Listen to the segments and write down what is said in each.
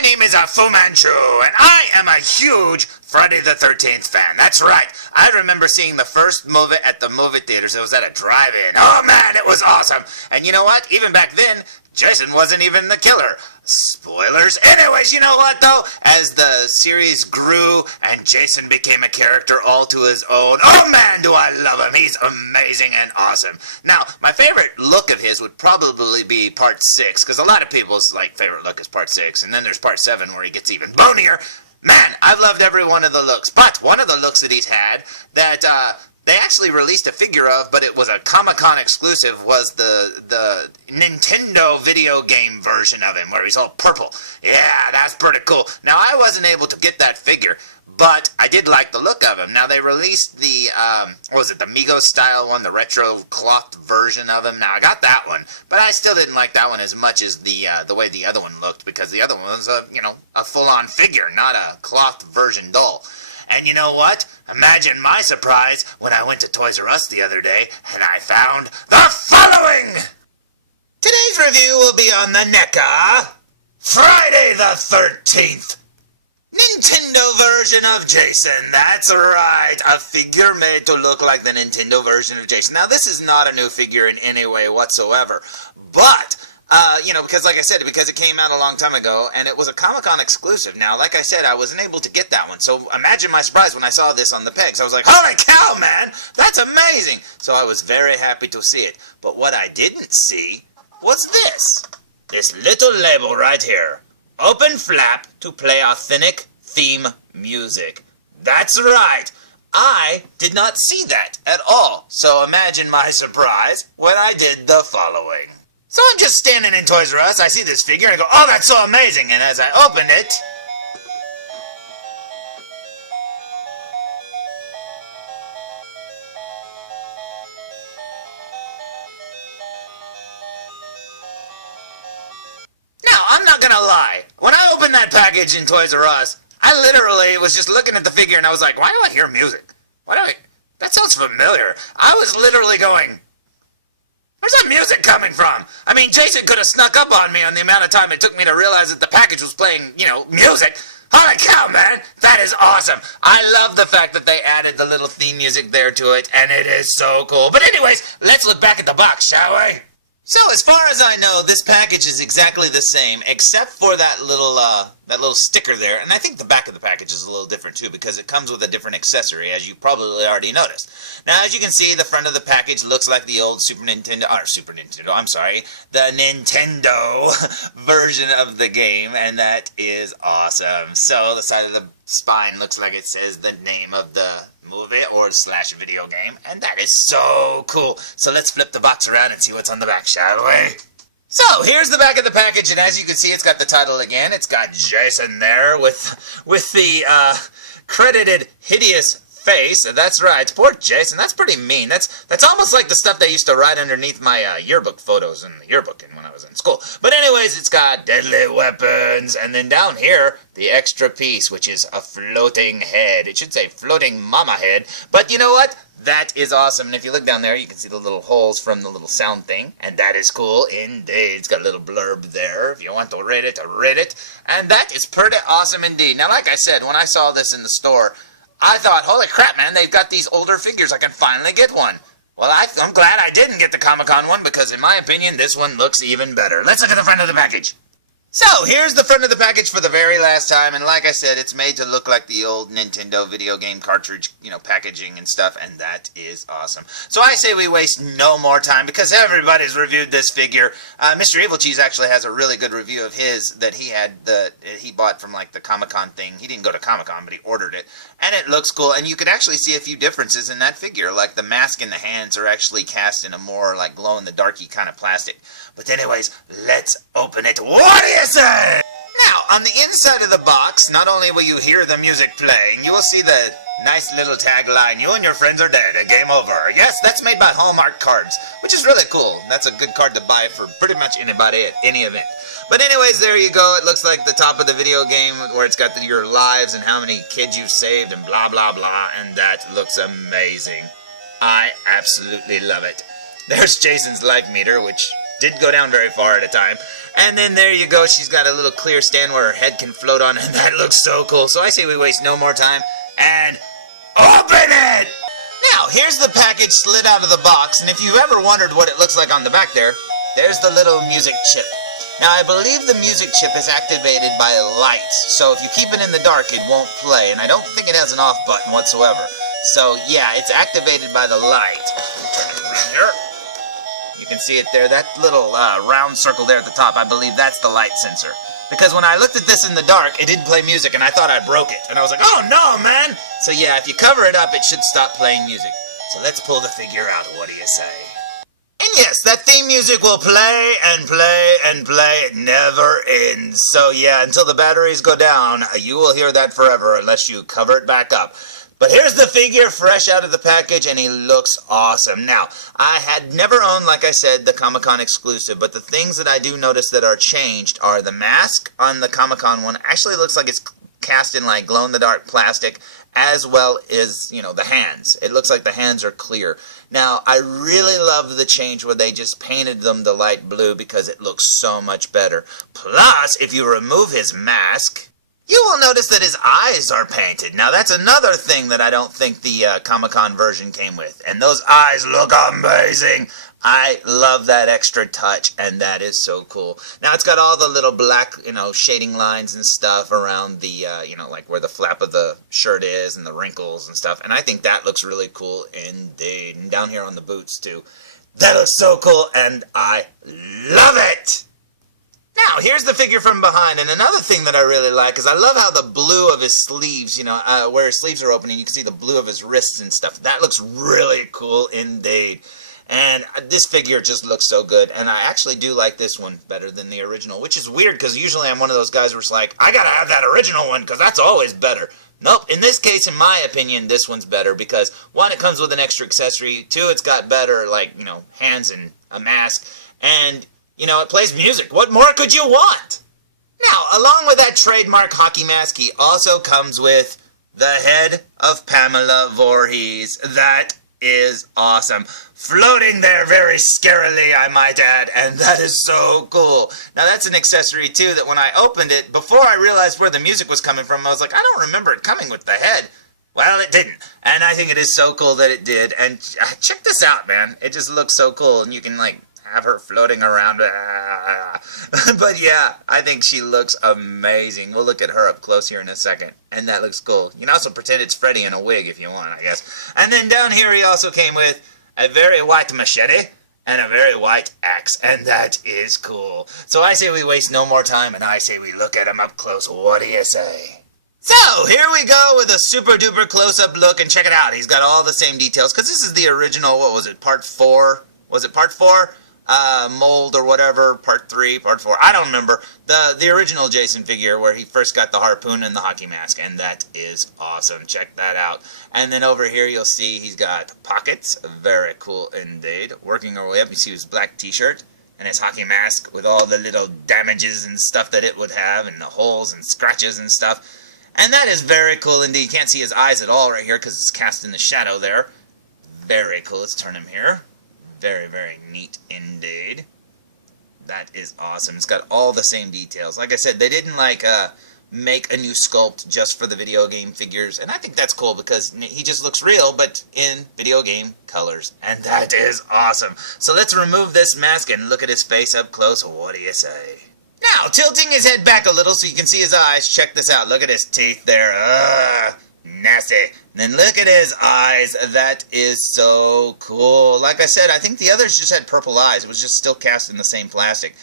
My name is Fu Manchu, and I am a huge Friday the 13th fan. That's right. I remember seeing the first movie at the movie theaters. It was at a drive-in. Oh, man, it was awesome. And you know what? Even back then, Jason wasn't even the killer. Spoilers. Anyways, you know what, though? As the series grew and Jason became a character all to his own, oh, man, do I love him. He's amazing and awesome. Now, my favorite look of his would probably be part 6, because a lot of people's favorite look is part 6, and then there's part 7 where he gets even bonier. Man, I've loved every one of the looks, but one of the looks that he's had that they actually released a figure of, but it was a Comic-Con exclusive, was the Nintendo video game version of him, where he's all purple. Yeah, that's pretty cool. Now, I wasn't able to get that figure, but I did like the look of him. Now, they released the, what was it, the Migos style one, the retro cloth version of him. Now, I got that one, but I still didn't like that one as much as the way the other one looked, because the other one was a full-on figure, not a cloth version doll. And you know what? Imagine my surprise when I went to Toys R Us the other day and I found the following! Today's review will be on the NECA Friday the 13th Nintendo version of Jason. That's right, a figure made to look like the Nintendo version of Jason. Now, this is not a new figure in any way whatsoever, but because like I said, because it came out a long time ago, and it was a Comic-Con exclusive. Now, like I said, I wasn't able to get that one, so imagine my surprise when I saw this on the pegs. I was like, holy cow, man, that's amazing! So I was very happy to see it. But what I didn't see was this little label right here. Open flap to play authentic theme music. That's right! I did not see that at all, so imagine my surprise when I did the following. So I'm just standing in Toys R Us, I see this figure, and I go, oh, that's so amazing, and as I opened it, now, I'm not gonna lie, when I opened that package in Toys R Us, I literally was just looking at the figure, and I was like, why do I hear music? That sounds familiar. I was literally going, where's that music coming from? I mean, Jason could have snuck up on me on the amount of time it took me to realize that the package was playing, music. Holy cow, man! That is awesome. I love the fact that they added the little theme music there to it, and it is so cool. But anyways, let's look back at the box, shall we? So, as far as I know, this package is exactly the same, except for that little sticker there. And I think the back of the package is a little different, too, because it comes with a different accessory, as you probably already noticed. Now, as you can see, the front of the package looks like the old the Nintendo version of the game, and that is awesome. So, the side of the spine looks like it says the name of the movie or / video game, and that is so cool. So let's flip the box around and see what's on the back, shall we? So here's the back of the package, and as you can see, it's got the title again. It's got Jason there with the credited hideous face. That's right, poor Jason. That's pretty mean. That's almost like the stuff they used to write underneath my yearbook photos in the yearbook when I was in school. But anyways, it's got deadly weapons, and then down here, the extra piece, which is a floating head. It should say floating mama head, but you know what? That is awesome, and if you look down there, you can see the little holes from the little sound thing, and that is cool indeed. It's got a little blurb there if you want to read it, and that is pretty awesome indeed. Now, like I said, when I saw this in the store, I thought, holy crap, man, they've got these older figures. I can finally get one. Well, I'm glad I didn't get the Comic-Con one, because in my opinion, this one looks even better. Let's look at the front of the package. So, here's the front of the package for the very last time, and like I said, it's made to look like the old Nintendo video game cartridge, packaging and stuff, and that is awesome. So I say we waste no more time, because everybody's reviewed this figure. Mr. Evilcheese actually has a really good review of his that he had, that he bought from, the Comic-Con thing. He didn't go to Comic-Con, but he ordered it, and it looks cool, and you could actually see a few differences in that figure, like the mask and the hands are actually cast in a more, glow-in-the-darky kind of plastic. But anyways, let's open it. What do you say? Now, on the inside of the box, not only will you hear the music playing, you will see the nice little tagline, "You and your friends are dead, a game over." Yes, that's made by Hallmark Cards, which is really cool. That's a good card to buy for pretty much anybody at any event. But anyways, there you go. It looks like the top of the video game where it's got your lives and how many kids you've saved and blah, blah, blah, and that looks amazing. I absolutely love it. There's Jason's life meter, which didn't go down very far at a time. And then there you go, she's got a little clear stand where her head can float on, and that looks so cool. So I say we waste no more time and open it! Now, here's the package slid out of the box, and if you've ever wondered what it looks like on the back there, there's the little music chip. Now, I believe the music chip is activated by lights, so if you keep it in the dark, it won't play, and I don't think it has an off button whatsoever. So, yeah, it's activated by the light. Turn it around here. You can see it there. That little round circle there at the top, I believe that's the light sensor. Because when I looked at this in the dark, it didn't play music, and I thought I broke it. And I was like, oh, no, man! So, yeah, if you cover it up, it should stop playing music. So let's pull the figure out. What do you say? And yes, that theme music will play and play and play. It never ends. So yeah, until the batteries go down, you will hear that forever unless you cover it back up. But here's the figure fresh out of the package, and he looks awesome. Now, I had never owned, like I said, the Comic-Con exclusive, but the things that I do notice that are changed are the mask on the Comic-Con one actually looks like it's cast in like glow-in-the-dark plastic, as well as, you know, the hands. It looks like the hands are clear. Now, I really love the change where they just painted them the light blue because it looks so much better. Plus, if you remove his mask, you will notice that his eyes are painted. Now, that's another thing that I don't think the Comic-Con version came with. And those eyes look amazing. I love that extra touch, and that is so cool. Now, it's got all the little black, you know, shading lines and stuff around the, you know, like where the flap of the shirt is and the wrinkles and stuff. And I think that looks really cool indeed. And down here on the boots, too. That looks so cool, and I love it! Now, here's the figure from behind, and another thing that I really like is I love how the blue of his sleeves, you know, where his sleeves are opening, you can see the blue of his wrists and stuff. That looks really cool indeed. And this figure just looks so good, and I actually do like this one better than the original, which is weird because usually I'm one of those guys where it's like, I gotta have that original one because that's always better. Nope, in this case, in my opinion, this one's better because, one, it comes with an extra accessory, two, it's got better, like, you know, hands and a mask, and, you know, it plays music. What more could you want? Now, along with that trademark hockey mask, he also comes with the head of Pamela Voorhees. That is awesome. Floating there very scarily, I might add, and that is so cool. Now, that's an accessory, too, that when I opened it, before I realized where the music was coming from, I was like, I don't remember it coming with the head. Well, it didn't, and I think it is so cool that it did, and check this out, man. It just looks so cool, and you can, like, have her floating around. But yeah, I think she looks amazing. We'll look at her up close here in a second, and that looks cool. You can also pretend it's Freddy in a wig if you want, I guess. And then down here he also came with a very white machete and a very white axe, and that is cool. So I say we waste no more time, and I say we look at him up close. What do you say? So, here we go with a super duper close-up look, and check it out. He's got all the same details, because this is the original, what was it, part 4? Was it part 4? Mold or whatever, part 3, part 4, I don't remember. The original Jason figure where he first got the harpoon and the hockey mask, and that is awesome. Check that out. And then over here you'll see he's got pockets, very cool indeed. Working our way up, you see his black t-shirt and his hockey mask with all the little damages and stuff that it would have, and the holes and scratches and stuff. And that is very cool indeed. You can't see his eyes at all right here because it's cast in the shadow there. Very cool. Let's turn him here. Very, very neat indeed. That is awesome. It's got all the same details. Like I said, they didn't like make a new sculpt just for the video game figures, and I think that's cool because he just looks real, but in video game colors, and that is awesome. So let's remove this mask and look at his face up close. What do you say? Now, tilting his head back a little so you can see his eyes. Check this out. Look at his teeth there. Nasty. And then look at his eyes. That is so cool. Like I said, I think the others just had purple eyes. It was just still cast in the same plastic.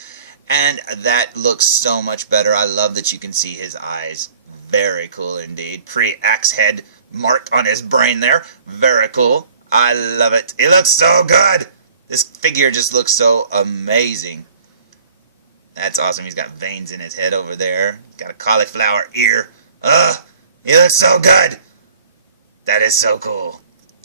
And that looks so much better. I love that you can see his eyes. Very cool indeed. Pre-axe head marked on his brain there. Very cool. I love it. It looks so good. This figure just looks so amazing. That's awesome. He's got veins in his head over there. He's got a cauliflower ear. Ugh. He looks so good. That is so cool.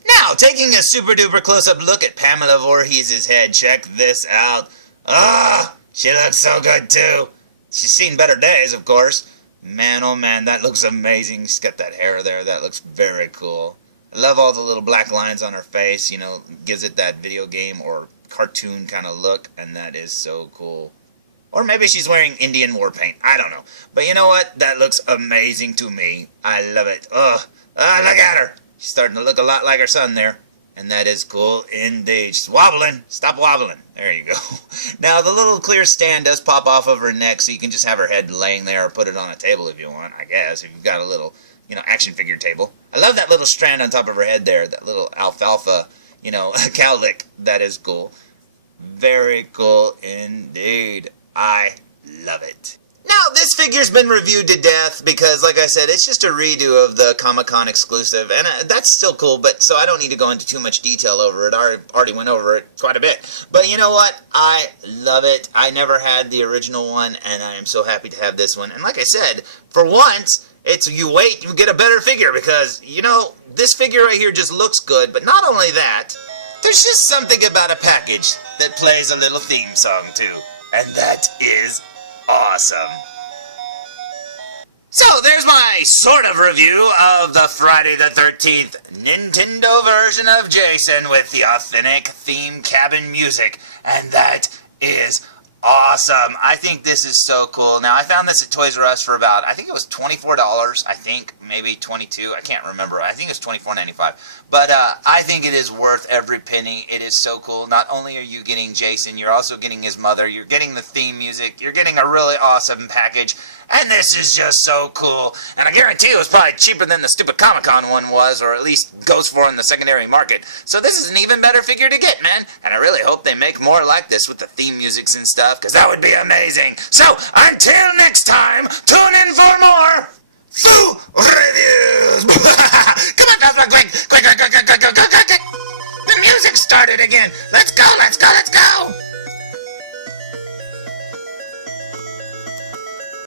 Now, taking a super duper close-up look at Pamela Voorhees' head. Check this out. Ah, she looks so good too. She's seen better days, of course. Man, oh man, that looks amazing. She's got that hair there. That looks very cool. I love all the little black lines on her face. You know, gives it that video game or cartoon kind of look, and that is so cool. Or maybe she's wearing Indian war paint. I don't know. But you know what? That looks amazing to me. I love it. Ugh. Look at her. She's starting to look a lot like her son there. And that is cool indeed. She's wobbling. Stop wobbling. There you go. Now, the little clear stand does pop off of her neck, so you can just have her head laying there or put it on a table if you want, I guess, if you've got a little, action figure table. I love that little strand on top of her head there, that little alfalfa, cowlick. That is cool. Very cool indeed. I love it. Now, this figure's been reviewed to death because, like I said, it's just a redo of the Comic-Con exclusive, and that's still cool, but so I don't need to go into too much detail over it. I already went over it quite a bit. But you know what? I love it. I never had the original one, and I am so happy to have this one. And like I said, for once, you wait, you get a better figure because, this figure right here just looks good, but not only that, there's just something about a package that plays a little theme song, too. And that is awesome. So, there's my sort of review of the Friday the 13th Nintendo version of Jason with the authentic theme cabin music. And that is awesome. I think this is so cool. Now, I found this at Toys R Us for about, I think it was $24, I think, maybe $22. I can't remember. I think it was $24.95. But I think it is worth every penny. It is so cool. Not only are you getting Jason, you're also getting his mother. You're getting the theme music. You're getting a really awesome package. And this is just so cool. And I guarantee it was probably cheaper than the stupid Comic-Con one was, or at least goes for in the secondary market. So this is an even better figure to get, man. And I really hope they make more like this with the theme musics and stuff, because that would be amazing. So, until next time, tune in for more Foo Reviews. Come on, quick. The music started again. Let's